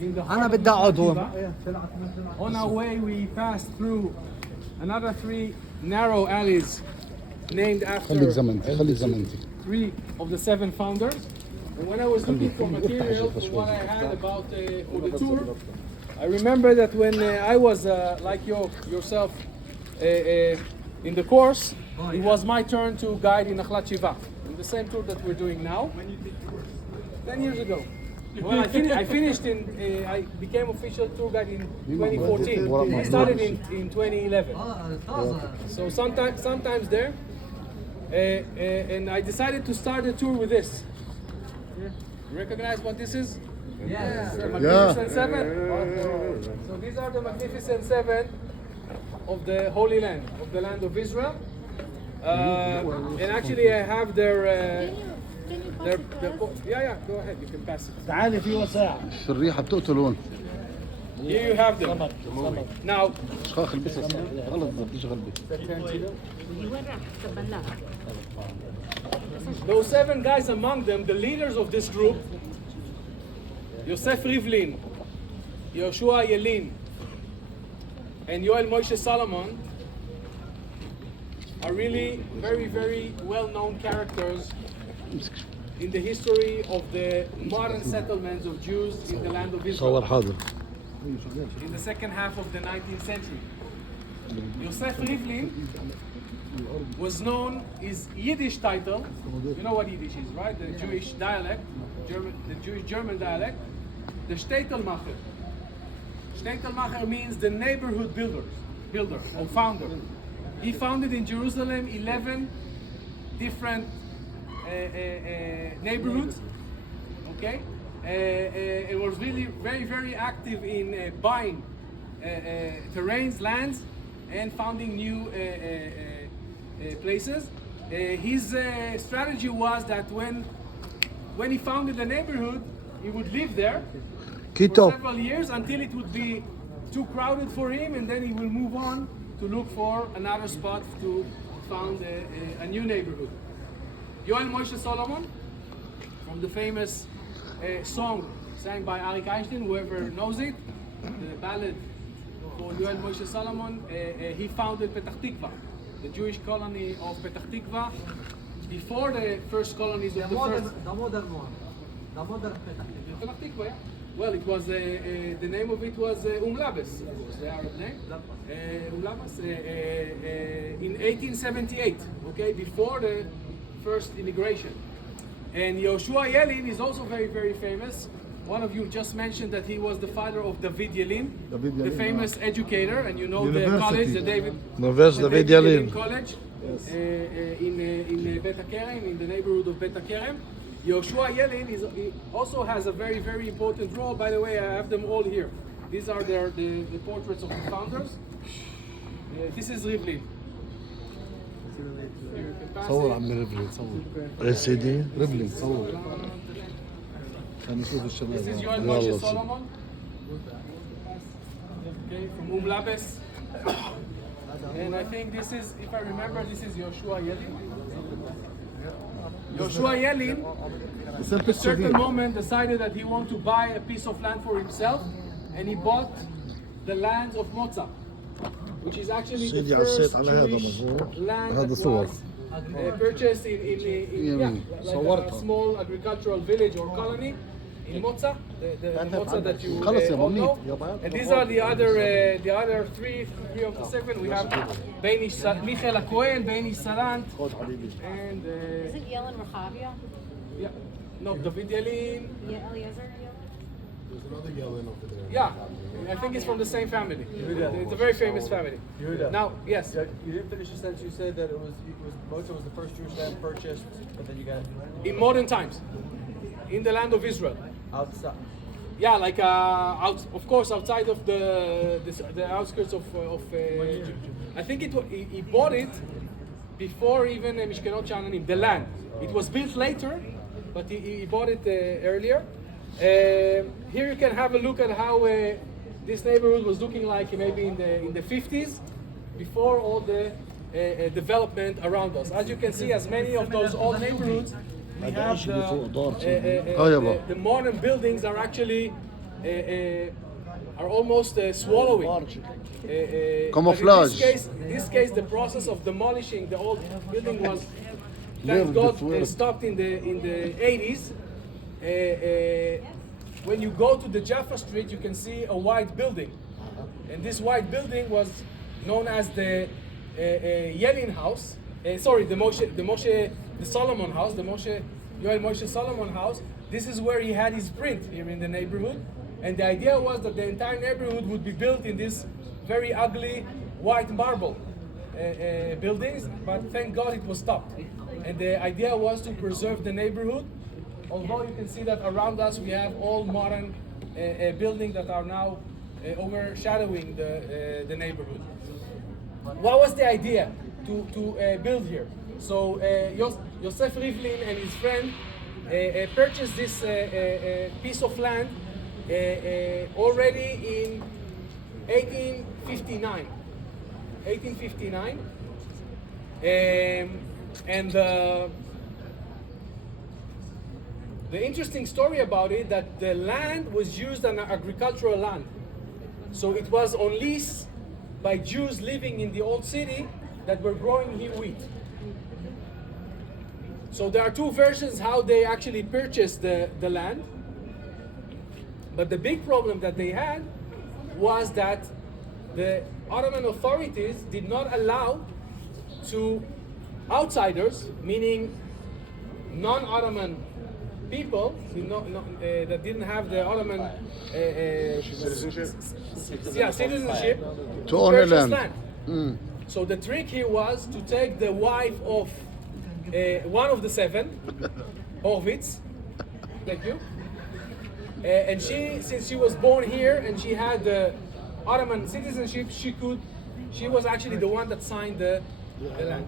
in the أنا heart of بدي أقعد هون. Shiv'a. On our way, we passed through another 3 narrow alleys named after خليك زمنتي خليك زمنتي 3 of the 7 founders. And when I was looking for material for what I had about for the tour, I remember that when I was like yourself in the course, it was my turn to guide in Nahlat shiv'a, in the same tour that we're doing now. 10 years ago. Well, I finished I became official tour guide in 2014. I started in 2011. So sometimes there. And I decided to start the tour with this. Recognize what this is? Yes. The Magnificent Seven. So these are the Magnificent Seven of the Holy Land, of the land of Israel. And actually, I have their yeah. Go ahead, you can pass it. تعالي في وساعة. في الريحة بتقتل هون. Here you have them. Now, شخاخ البسها غلط بديش غلبي. those 7 guys among them, the leaders of this group, Yosef Rivlin, Yoshua Yelin, and Yoel Moshe Solomon, are really very, very well-known characters in the history of the modern settlements of Jews in the land of Israel صور حاضر. in the second half of the 19th century. Yosef Rivlin was known, his Yiddish title, you know what Yiddish is, right? The Jewish dialect, the Jewish German dialect, the Shtetelmacher. Shtetelmacher means the neighborhood builder or founder. He founded in Jerusalem 11 different neighborhoods, okay? It was really very, very active in buying terrains, lands, and founding new places. His strategy was that when he founded the neighborhood, he would live there for several years until it would be too crowded for him, and then he will move on to look for another spot to found a new neighborhood. Yoel Moshe Solomon, from the famous song sang by Arik Einstein, whoever knows it, the ballad for Yoel Moshe Solomon, he founded Petach Tikva, the Jewish colony of Petach Tikva, before the first colonies of the first. The modern one. The modern Petach Tikva, yeah. Well, it was the name of it was Labes, the Arab name. Labes in 1878, okay, before the first immigration. And Yoshua Yelin is also very, very famous. One of you just mentioned that he was the father of David Yelin, the famous educator, and you know the college, the David Yelin College, yes. in Bet HaKerem, in the neighborhood of Bet HaKerem. Yoshua Yelin he also has a very, very important role. By the way, I have them all here. These are the portraits of the founders. This is Rivlin. صور عم ريفلين صور. سيدي ريفلين صور. خلينا نشوف الشباب. This is Yoel Moshe Solomon. Okay, from Labes. And I think this is, if I remember, this is Yoshua Yelin. Yoshua Yelin, at a certain moment, decided that he wanted to buy a piece of land for himself, and he bought the lands of Motza, which is actually the first Jewish land that was purchased in like a small agricultural village or colony in Motza, the Motza that you all know. And these are the other three of the 7. We have Michael HaKohen, Beini Salant, and Is it Yelin Rehavia? yeah, no, David Yelin. Yeah, Eliezer Yelin? There's another Yelin over there. Yeah, I think it's from the same family. It's a very famous family. Yhouda. Now, yes. You didn't finish the sentence. You said that Motza was the first Jewish land purchased, but then you got In modern times, in the land of Israel. outside. Yeah, like of course, outside of the outskirts of I think he bought it before even Mishkenot Sha'ananim, the land. It was built later, but he bought it earlier. Here you can have a look at how this neighborhood was looking like maybe in the 50s, before all the development around us. As you can see, as many of those old neighborhoods, we have the modern buildings are actually are almost swallowing. Camouflage. But in this case, the process of demolishing the old building was, thank Word, God, word. stopped in the 80s. When you go to the Jaffa Street, you can see a white building, and this white building was known as the Yelin House. The Solomon House, the Yoel Moshe Solomon House. This is where he had his print here in the neighborhood, and the idea was that the entire neighborhood would be built in this very ugly white marble buildings. But thank God it was stopped, and the idea was to preserve the neighborhood. Although you can see that around us we have all modern buildings that are now overshadowing the neighborhood. What was the idea to build here? So Yosef Rivlin and his friend purchased this piece of land already in 1859. 1859, and the interesting story about it that the land was used as an agricultural land. So it was on lease by Jews living in the old city that were growing here wheat. So there are two versions how they actually purchased the land. But the big problem that they had was that the Ottoman authorities did not allow to outsiders, meaning non-Ottoman people that didn't have the Ottoman citizenship To own a purchase land. So the trick here was to take the wife of one of the seven, Horvitz, thank you, and she, since she was born here and she had the Ottoman citizenship, she was actually the one that signed the land.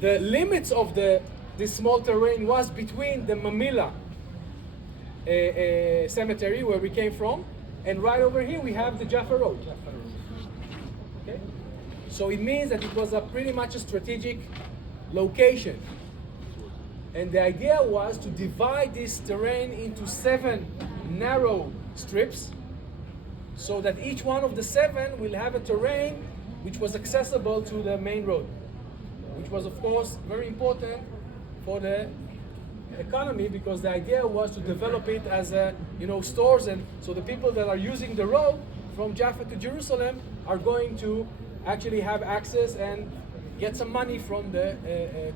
The limits of this small terrain was between the Mamila cemetery where we came from, and right over here we have the Jaffa Road. Okay? So it means that it was pretty much a strategic location. And the idea was to divide this terrain into 7 narrow strips, so that each one of the 7 will have a terrain which was accessible to the main road, which was of course very important for the economy, because the idea was to develop it as stores, and so the people that are using the road from Jaffa to Jerusalem are going to actually have access and get some money from the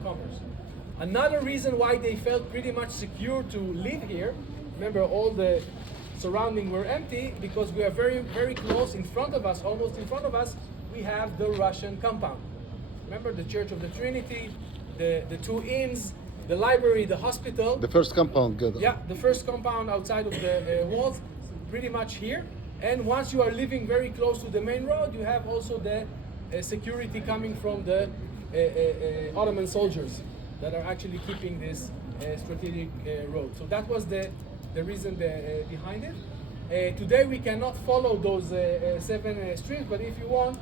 commerce. Another reason why they felt pretty much secure to live here, remember all the surrounding were empty, because we are very, very close in front of us, almost in front of us, we have the Russian compound. Remember the Church of the Trinity, the 2 inns, the library, the hospital. The first compound, good. Yeah, the first compound outside of the walls, pretty much here. And once you are living very close to the main road, you have also the security coming from the Ottoman soldiers that are actually keeping this strategic road. So that was the reason behind it. Today we cannot follow those 7 streets, but if you want,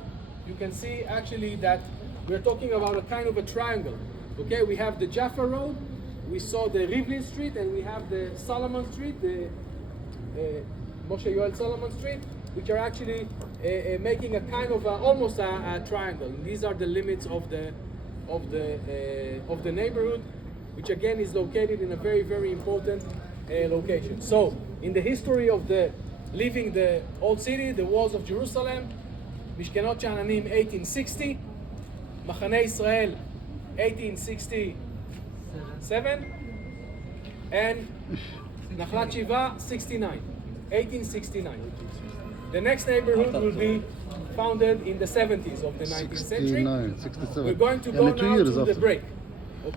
you can see actually that we're talking about a kind of a triangle. Okay, we have the Jaffa Road, we saw the Rivlin Street, and we have the Solomon Street, the Moshe Yoel Solomon Street, which are actually making a kind of almost a triangle. And these are the limits of the neighborhood, which again is located in a very, very important location. So, in the history of leaving the old city, the walls of Jerusalem, Mishkenot Sha'ananim 1860, Machane Israel 1867, and Nahlat Shiv'a 1869. The next neighborhood will be founded in the 70s of the 19th century. 67. We're going to go Yani 2 now years to the after. break.